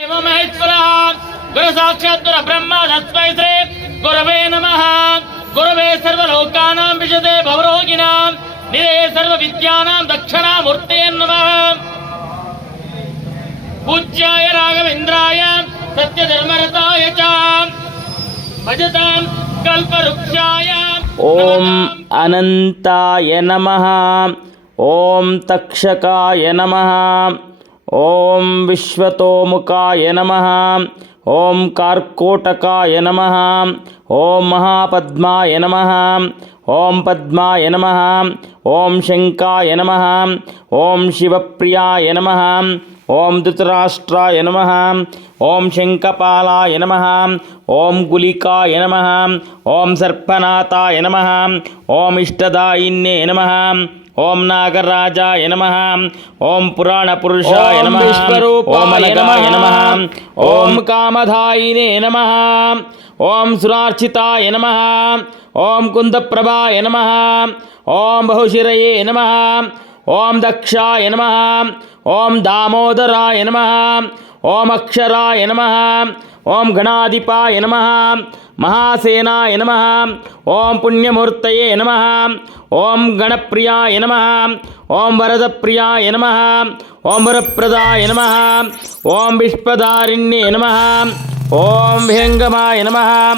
महेश्वरः गुरु साक्षात् ब्रह्म तस्मै श्री गुरवे नमः। गुरवे सर्वलोकानां विशदे भवरोगिणां निधये सर्वविद्यानां दक्षिणामूर्ते नमः। पूज्याय राघवेन्द्राय सत्यधर्मरताय च भजतां कल्पवृक्षाय ओम अनंताय नमः। ओम तक्षकाय नमः। ओम विश्वतोमुखाय नमः। ओम कार्कोटकाय नमः। ओम महापद्माय नमः। ओम पद्माय नमः। ओम शंकाय नमः। ओम शिवप्रियाय नमः। ओम धृतराष्ट्राय नमः। ओम शंखपालाय नमः। ओम गुलिकाय नमः। ओम सर्पनाथाय नमः। ओम इष्टदायिन्ये नमः। ओम नागराजाय नमः। ओम पुराणपुरुषाय नमः। ओम अनगाय नमः। ओम कामधायिने नमः। ओम सुरार्चिताय नमः। ओम कुन्दप्रभाय नमः। ओम बहुशिरये नमः। ओम दक्षाय नमः। ओम दामोदराय नमः। ओम अक्षराय नमः। ओम गणाधिपाय नमः। महासेनाय नमः। ओम पुण्यमूर्तये नमः। ओम गणप्रियाय नमः। ओम वरदप्रियाय नमः। ओम वरप्रदाय नमः। ओम विश्वदारिण्ये नमः। ओम विहंगमाय नमः।